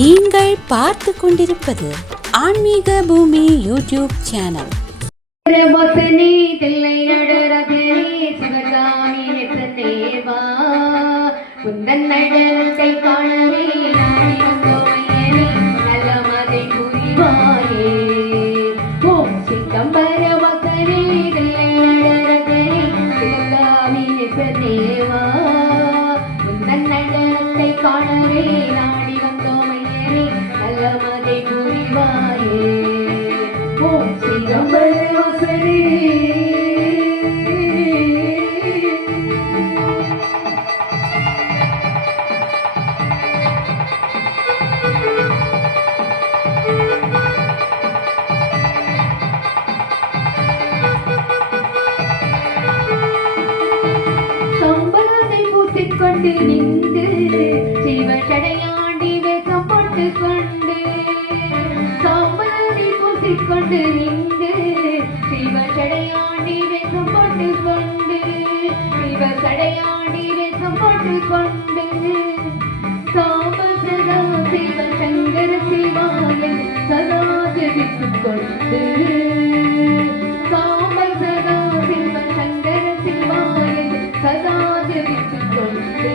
நீங்கள் பார்த்து கொண்டிருப்பது ஆன்மீக பூமி யூடியூப் சேனல். கொண்டு நின்று சிவச்சடையாண்டி வேகம் போட்டு கொண்டு சாம்பலை பூசிக்கொண்டு நின்று சிவச்சடையாண்டி வேகம் போட்டு கொண்டு சிவச்சடையாண்டி வேகம் போட்டு கொண்டு சாம்பல் சதா சிவ சங்கர சிவாயன் சதா ஜபித்துக் கொண்டு சாம்பல் சதா சிவ சங்கர சிவாயன் சதா ஜபித்துக் கொண்டு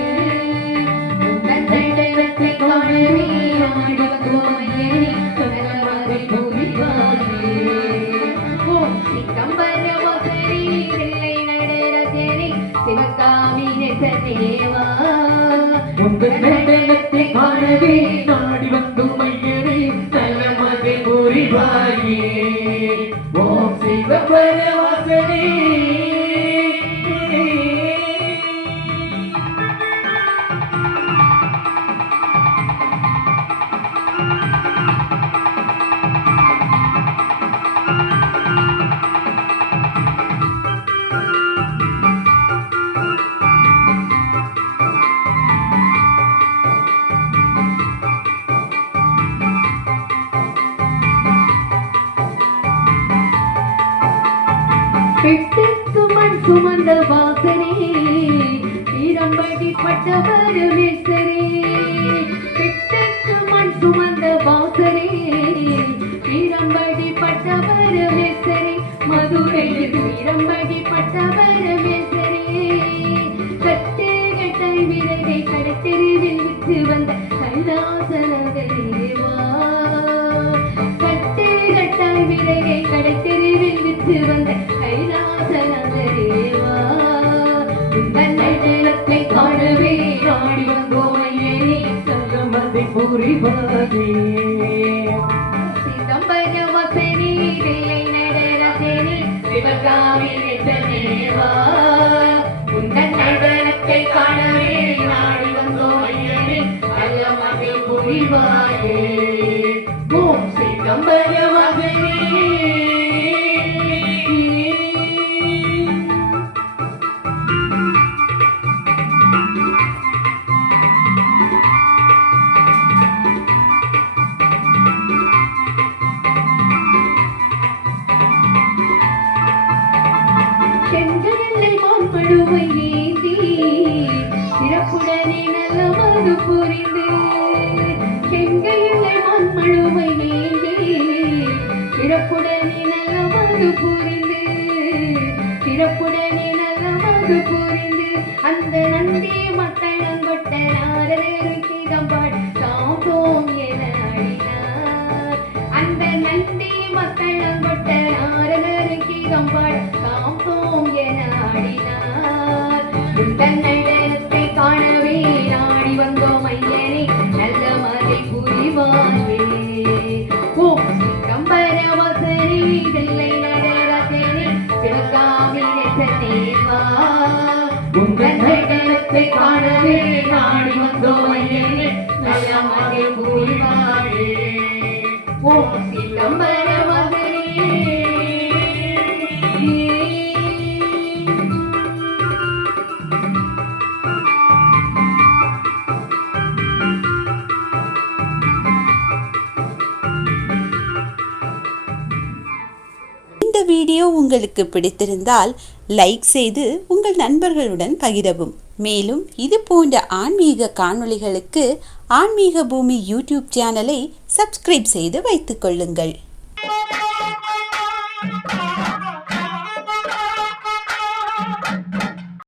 காணவே நாடி வந்து மையரே நல்ல மகை புரிவாயே ஓம் சிவபர வாசனே பெட்டுக்கு மண் சுமந்த வாசனே இரம்படி பட்டவர் வேசரே பெட்டுக்கு மண் சுமந்த வாசனே இரம்படி பட்டவர் வேசரே மதுரையில் இரம்படி பட்டவர் வேசரே கட்டு கட்டாய் விலகை கடத்தெருவில் விட்டு வந்த கைலாசனதேவா கட்டு கட்டாய் விலகை கடத்தெருவில் விட்டு வந்த காணவே நாடி வந்தோம் ஐயனே நல்ல புரிவாயே சிதம்பர வசனே தில்லை நடராஜனே சிவகாமி நெசனேவா உந்தன் நடனத்தை காணவே நாடி வந்தோம் ஐயனே நல்ல புரிவாயே ஓம் சிதம்பர வசனே. செங்கடலை மான்மழுவை ஏந்தி சிறப்புடனே நல்ல மது புரிந்து செங்கடலை மான்மழுவை ஏந்தி சிறப்புடனே நல்ல மது புரிந்து சிறப்புடனே நல்ல மது புரிந்து அந்த நந்தி மக்கள் அங்கொட்ட நாரருக்கு தம்பாடு தாம் என அடினார் அந்த நந்தி மக்கள் அங்கொட்ட நாரருக்கு தம்பாடு தாம் என ஆடினார் உந்தன் நடனத்தை காணவே நாடி வந்தோம் ஐயனே நல்ல மதை புரிவாயே ஓம் சிதம்பர வசனே தில்லை நடராஜனே சிவகாமி நெசனேவா உந்தன் நடனத்தை காணவே நாடி வந்தோம் ஐயனே நல்ல மதை புரிவாயே ஓம் சிதம்பர வசனே. இந்த வீடியோ உங்களுக்கு பிடித்திருந்தால் லைக் செய்து உங்கள் நண்பர்களுடன் பகிரவும். மேலும் இது போன்ற ஆன்மீக காணொளிகளுக்கு ஆன்மீக பூமி யூடியூப் சேனலை சப்ஸ்கிரைப் செய்து வைத்துக் கொள்ளுங்கள்.